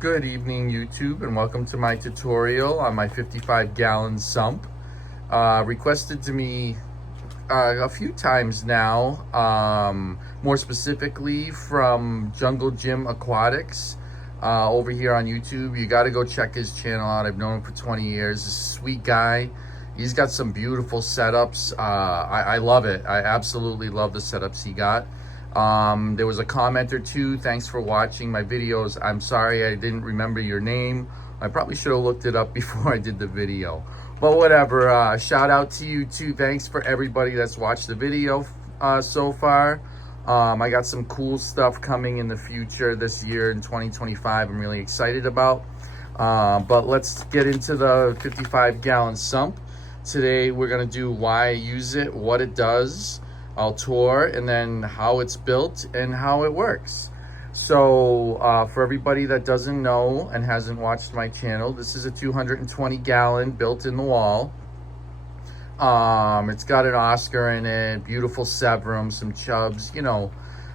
Good evening, YouTube, and welcome to my tutorial on my 55-gallon sump. Requested to me a few times now, more specifically from Jungle Gym Aquatics over here on YouTube. You got to go check his channel out. I've known him for 20 years. He's a sweet guy. He's got some beautiful setups. I love it. I absolutely love the setups he got. There was a comment or two. Thanks for watching my videos. I'm sorry I didn't remember your name. I probably should have looked it up before I did the video. But whatever, shout out to you too. Thanks for everybody that's watched the video so far. I got some cool stuff coming in the future this year in 2025 I'm really excited about. But let's get into the 55-gallon sump. Today we're gonna do why I use it, what it does. I'll tour, and then how it's built and how it works. So for everybody that doesn't know and hasn't watched my channel, this is a 220-gallon built in the wall. It's got an Oscar in it, beautiful Severum, some chubs, you know,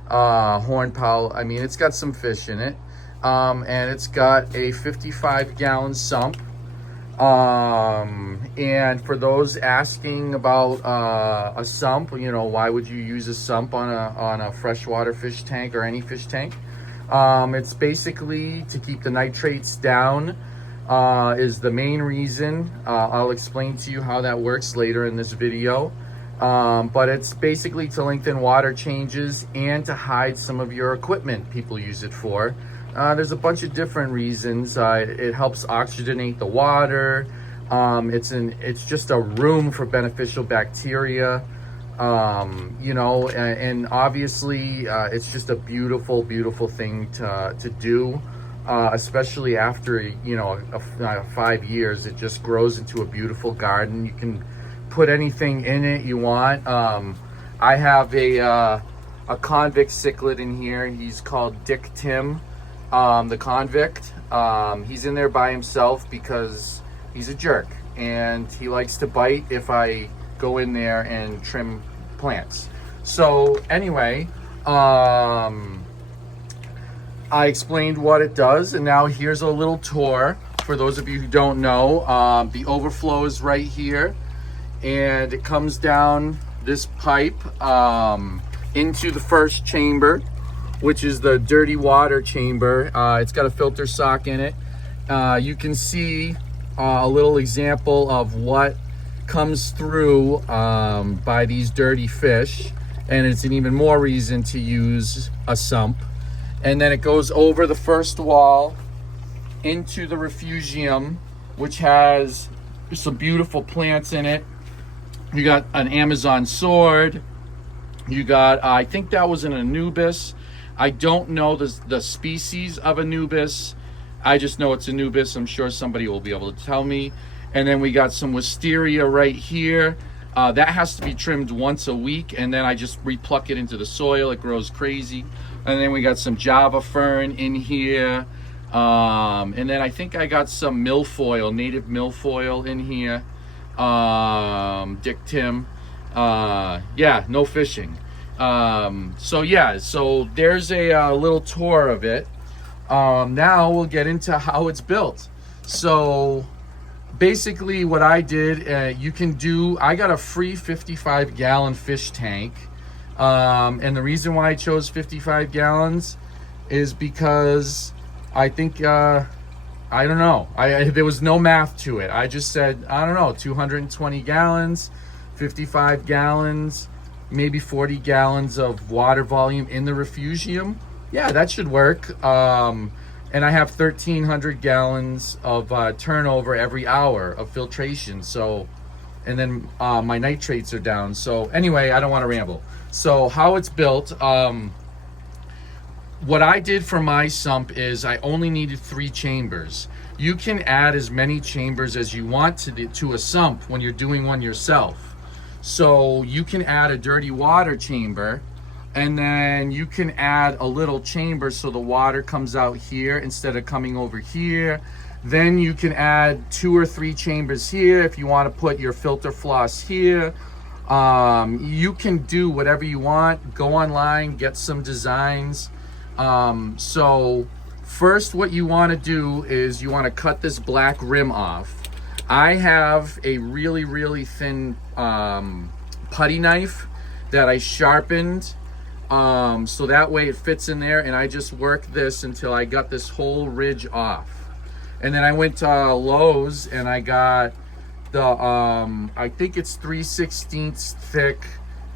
hornpout. I mean, it's got some fish in it. And it's got a 55-gallon sump. And for those asking about a sump, you know, why would you use a sump on a freshwater fish tank or any fish tank? It's basically to keep the nitrates down, is the main reason. I'll explain to you how that works later in this video. But it's basically to lengthen water changes and to hide some of your equipment people use it for. There's a bunch of different reasons. It helps oxygenate the water. It's just a room for beneficial bacteria. You know, and obviously it's just a beautiful, beautiful thing to do. Especially after, you know, 5 years, it just grows into a beautiful garden. You can put anything in it you want. I have a convict cichlid in here. He's called Dick Tim. The convict, he's in there by himself because he's a jerk and he likes to bite if I go in there and trim plants. So anyway, I explained what it does, and now here's a little tour for those of you who don't know. The overflow is right here, and it comes down this pipe into the first chamber, which is the dirty water chamber. It's got a filter sock in it. You can see a little example of what comes through by these dirty fish, and it's an even more reason to use a sump. And then it goes over the first wall into the refugium, which has some beautiful plants in it. You got an Amazon sword. You got, I think that was an Anubis. I don't know the species of Anubis. I just know it's Anubis. I'm sure somebody will be able to tell me. And then we got some wisteria right here. That has to be trimmed once a week, and then I just repluck it into the soil. It grows crazy. And then we got some Java fern in here. And then I think I got some milfoil, native milfoil in here. Dick Tim. Yeah, no fishing. So yeah, so there's a little tour of it. Now we'll get into how it's built. So basically what I did, you can do, I got a free 55-gallon fish tank. And the reason why I chose 55 gallons is because I think, I don't know, there was no math to it. I just said, I don't know, 220 gallons, 55 gallons, maybe 40 gallons of water volume in the refugium. Yeah, that should work. And I have 1,300 gallons of turnover every hour of filtration. So, and then my nitrates are down. So anyway, I don't want to ramble. So how it's built, what I did for my sump is I only needed 3 chambers. You can add as many chambers as you want to a sump when you're doing one yourself. So you can add a dirty water chamber, and then you can add a little chamber so the water comes out here instead of coming over here. Then you can add 2 or 3 chambers here if you want to put your filter floss here. You can do whatever you want. Go online, get some designs. So First, what you want to do is you want to cut this black rim off. I have a really, really thin putty knife that I sharpened so that way it fits in there, and I just worked this until I got this whole ridge off. And then I went to Lowe's and I got the I think it's 3/16 thick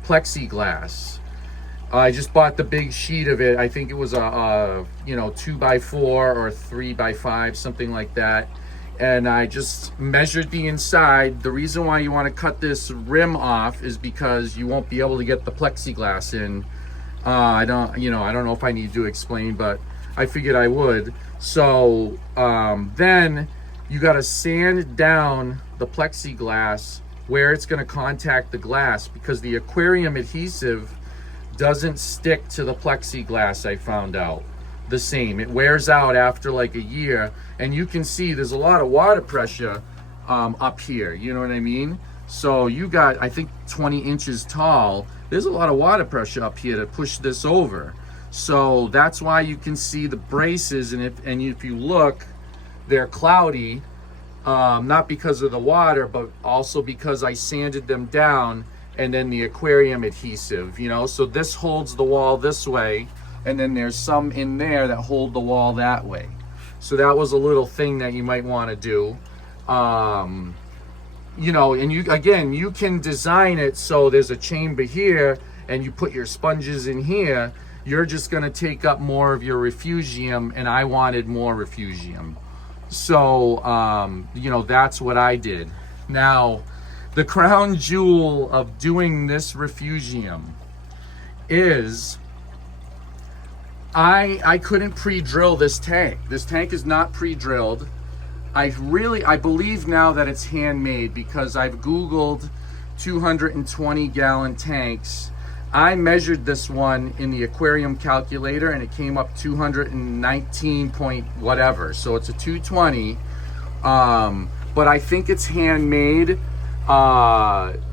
plexiglass. I just bought the big sheet of it. I think it was a 2x4 or 3x5, something like that. And I just measured the inside. The reason why you want to cut this rim off is because you won't be able to get the plexiglass in. I don't know if I need to explain, but I figured I would. So then you got to sand down the plexiglass where it's going to contact the glass, because the aquarium adhesive doesn't stick to the plexiglass. I found out the same. It wears out after like a year, and you can see there's a lot of water pressure up here, you know what I mean? So you got, I think, 20 inches tall. There's a lot of water pressure up here to push this over. So that's why you can see the braces, and if you look, they're cloudy, not because of the water, but also because I sanded them down, and then the aquarium adhesive, so this holds the wall this way, and then there's some in there that hold the wall that way. So that was a little thing that you might want to do. And you can design it so there's a chamber here and you put your sponges in here. You're just going to take up more of your refugium, and I wanted more refugium. So, that's what I did. Now, the crown jewel of doing this refugium is I couldn't pre-drill this tank. This tank is not pre-drilled. I believe now that it's handmade, because I've Googled 220 gallon tanks. I measured this one in the aquarium calculator and it came up 219 point whatever. So it's a 220. But I think it's handmade.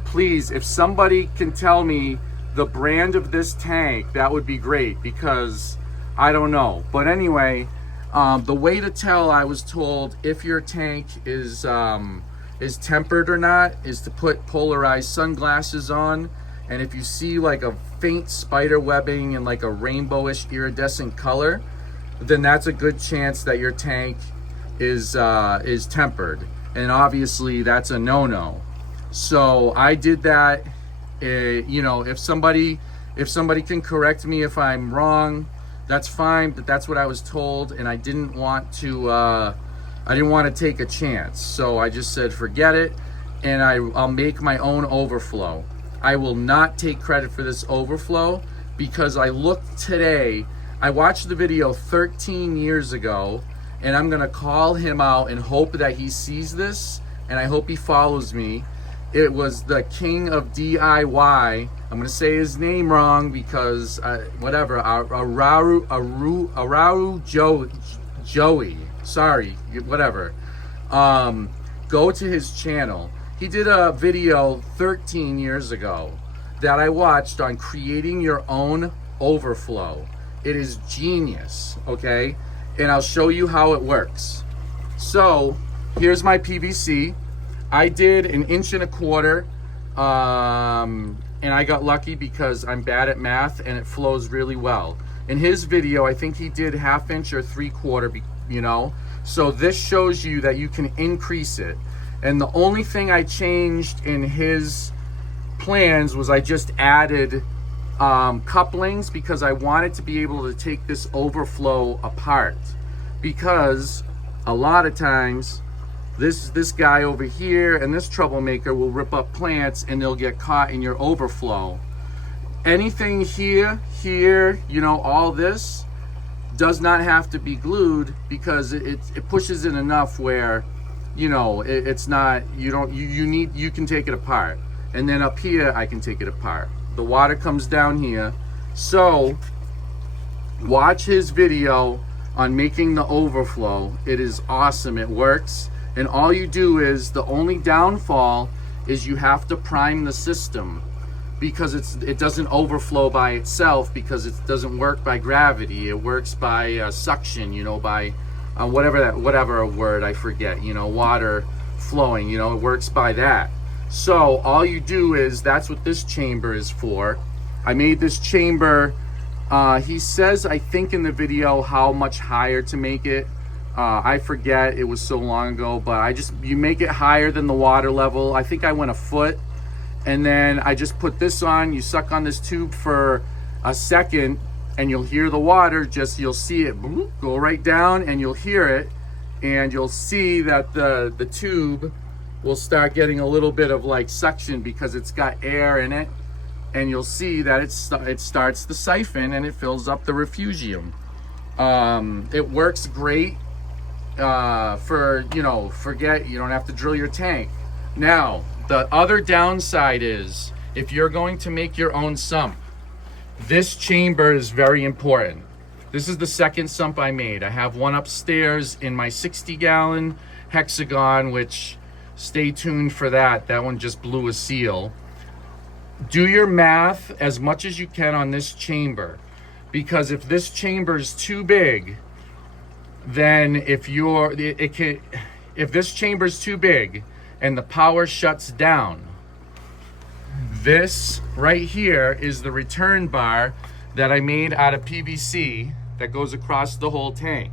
Please, if somebody can tell me the brand of this tank, that would be great, because I don't know. But anyway, the way to tell, I was told, if your tank is tempered or not, is to put polarized sunglasses on. And if you see like a faint spider webbing and like a rainbowish iridescent color, then that's a good chance that your tank is tempered. And obviously that's a no-no. So I did that. If somebody can correct me if I'm wrong, that's fine, but that's what I was told, and I didn't want to take a chance. So I just said forget it, and I'll make my own overflow. I will not take credit for this overflow, because I looked today, I watched the video 13 years ago, and I'm gonna call him out and hope that he sees this, and I hope he follows me. It was the king of DIY. I'm gonna say his name wrong because whatever. Araru Joey. Sorry, whatever. Go to his channel. He did a video 13 years ago that I watched on creating your own overflow. It is genius, okay? And I'll show you how it works. So here's my PVC. I did 1.25 inches, and I got lucky because I'm bad at math and it flows really well. In his video, I think he did 1/2 inch or 3/4, So this shows you that you can increase it. And the only thing I changed in his plans was I just added couplings, because I wanted to be able to take this overflow apart. Because a lot of times, this guy over here and this troublemaker will rip up plants and they'll get caught in your overflow. Anything here, all this does not have to be glued, because it pushes it enough where, it's not, you can take it apart. And then up here, I can take it apart. The water comes down here. So watch his video on making the overflow. It is awesome. It works. And all you do is, the only downfall is you have to prime the system. because it doesn't overflow by itself, because it doesn't work by gravity. It works by suction, you know, by whatever word I forget, you know, water flowing, you know, it works by that. So all you do is, that's what this chamber is for. I made this chamber, he says, I think in the video, how much higher to make it. I forget, it was so long ago, but you make it higher than the water level. I think I went a foot. And then I just put this on, you suck on this tube for a second, and you'll hear the water, you'll see it go right down, and you'll hear it, and you'll see that the tube will start getting a little bit of like suction because it's got air in it, and you'll see that it starts the siphon and it fills up the refugium. It works great for, you know, you don't have to drill your tank. Now, the other downside is, if you're going to make your own sump, this chamber is very important. This is the second sump I made. I have one upstairs in my 60-gallon hexagon, which, stay tuned for that. That one just blew a seal. Do your math as much as you can on this chamber, because if this chamber is too big, then if this chamber is too big and the power shuts down, this right here is the return bar that I made out of PVC that goes across the whole tank.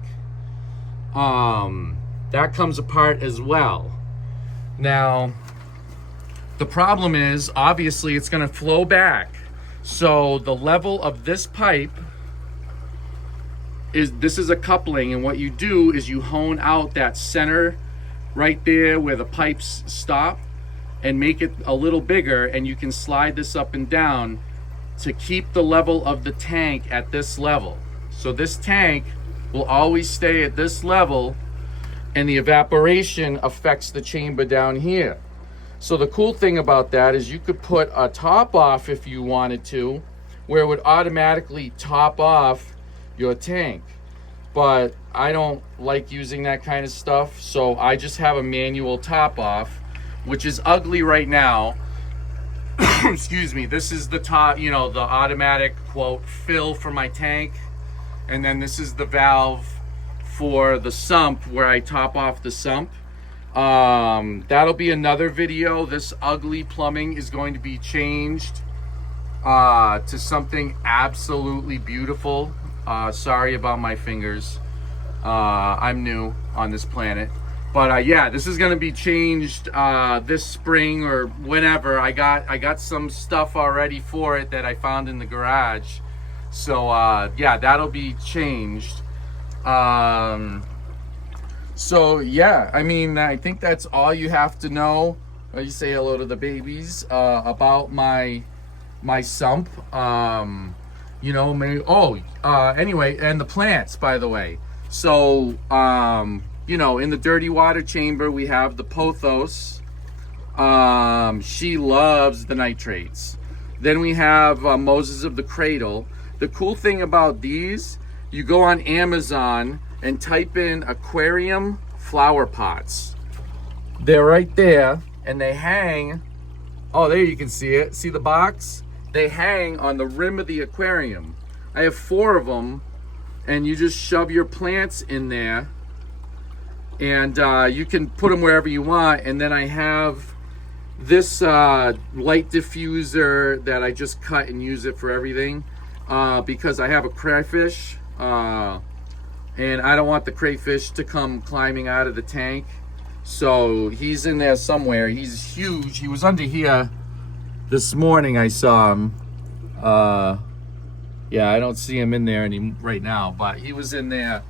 That comes apart as well. Now, the problem is, obviously, it's going to flow back. So the level of this pipe this is a coupling, and what you do is you hone out that center right there where the pipes stop and make it a little bigger, and you can slide this up and down to keep the level of the tank at this level. So this tank will always stay at this level, and the evaporation affects the chamber down here. So the cool thing about that is you could put a top off if you wanted to, where it would automatically top off your tank. But I don't like using that kind of stuff, so I just have a manual top off, which is ugly right now. Excuse me. This is the top, you know, the automatic, quote, fill for my tank. And then this is the valve for the sump, where I top off the sump. That'll be another video. This ugly plumbing is going to be changed to something absolutely beautiful. Sorry about my fingers. I'm new on this planet. But yeah, this is going to be changed this spring or whenever. I got some stuff already for it that I found in the garage. So yeah, that'll be changed. So yeah, I mean, I think that's all you have to know. You say hello to the babies about my sump. You know, anyway, and the plants, by the way. So you know, in the dirty water chamber, we have the pothos. She loves the nitrates. Then we have Moses of the Cradle. The cool thing about these, you go on Amazon and type in aquarium flower pots. They're right there, and they hang. Oh, there you can see it. See the box? They hang on the rim of the aquarium. I have 4 of them, and you just shove your plants in there, and you can put them wherever you want. And then I have this light diffuser that I just cut and use it for everything, because I have a crayfish, and I don't want the crayfish to come climbing out of the tank. So he's in there somewhere. He's huge. He was under here this morning. I saw him. Yeah, I don't see him in there right now, but he was in there.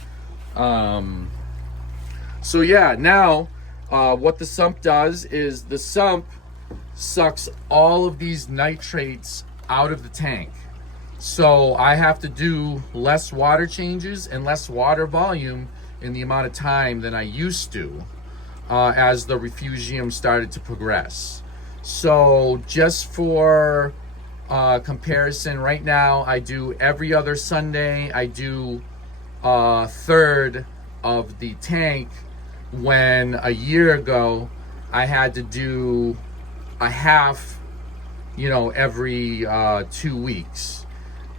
So yeah, now what the sump does is the sump sucks all of these nitrates out of the tank. So I have to do less water changes and less water volume in the amount of time than I used to as the refugium started to progress. So just for comparison, right now I do every other Sunday. I do a third of the tank, when a year ago I had to do a half you know, every 2 weeks.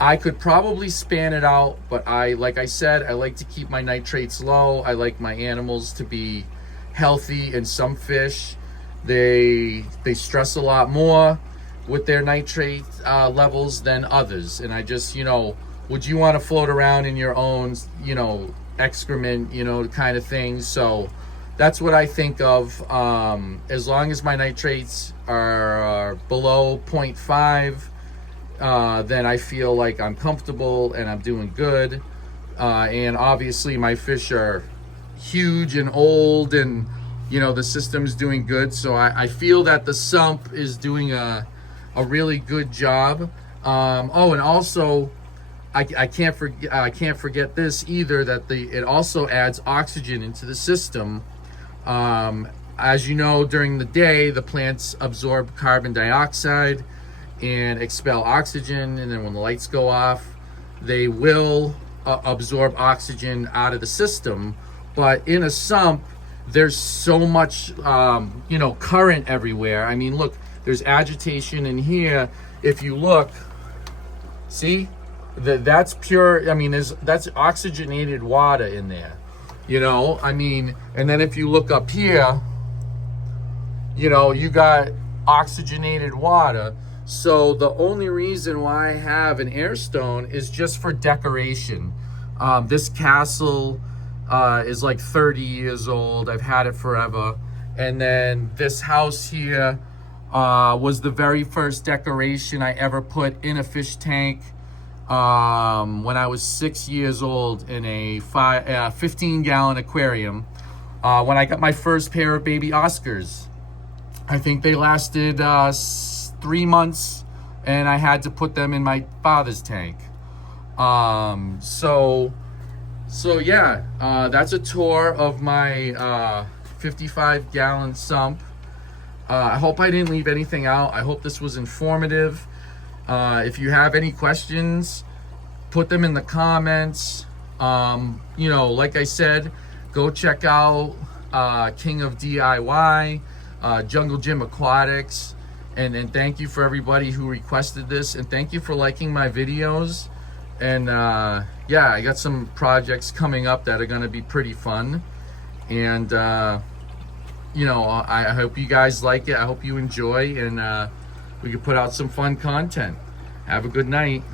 I could probably span it out, but like I said, I like to keep my nitrates low. I like my animals to be healthy, and some fish, they stress a lot more with their nitrate levels than others. And I just, you know, would you want to float around in your own, you know, excrement, you know, kind of thing? So that's what I think of. As long as my nitrates are below 0.5, then I feel like I'm comfortable and I'm doing good. And obviously my fish are huge and old, and you know, the system's doing good. So I feel that the sump is doing a really good job. Oh, and also I can't forget this either, that it also adds oxygen into the system. As you know, during the day, the plants absorb carbon dioxide and expel oxygen, and then when the lights go off, they will absorb oxygen out of the system. But in a sump, there's so much, you know, current everywhere. I mean, look, there's agitation in here. If you look, see, that's pure. I mean, that's oxygenated water in there. You know, I mean, and then if you look up here, you know, you got oxygenated water. So the only reason why I have an air stone is just for decoration. This castle is like 30 years old. I've had it forever. And then this house here was the very first decoration I ever put in a fish tank when I was 6 years old in a 15-gallon aquarium. When I got my first pair of baby Oscars, I think they lasted 3 months, and I had to put them in my father's tank. So yeah, that's a tour of my 55-gallon sump. I hope I didn't leave anything out. I hope this was informative. If you have any questions, put them in the comments. You know, like I said, go check out King of DIY, Jungle Gym Aquatics. And thank you for everybody who requested this, and thank you for liking my videos. And yeah, I got some projects coming up that are going to be pretty fun. And you know, I hope you guys like it. I hope you enjoy, and we can put out some fun content. Have a good night.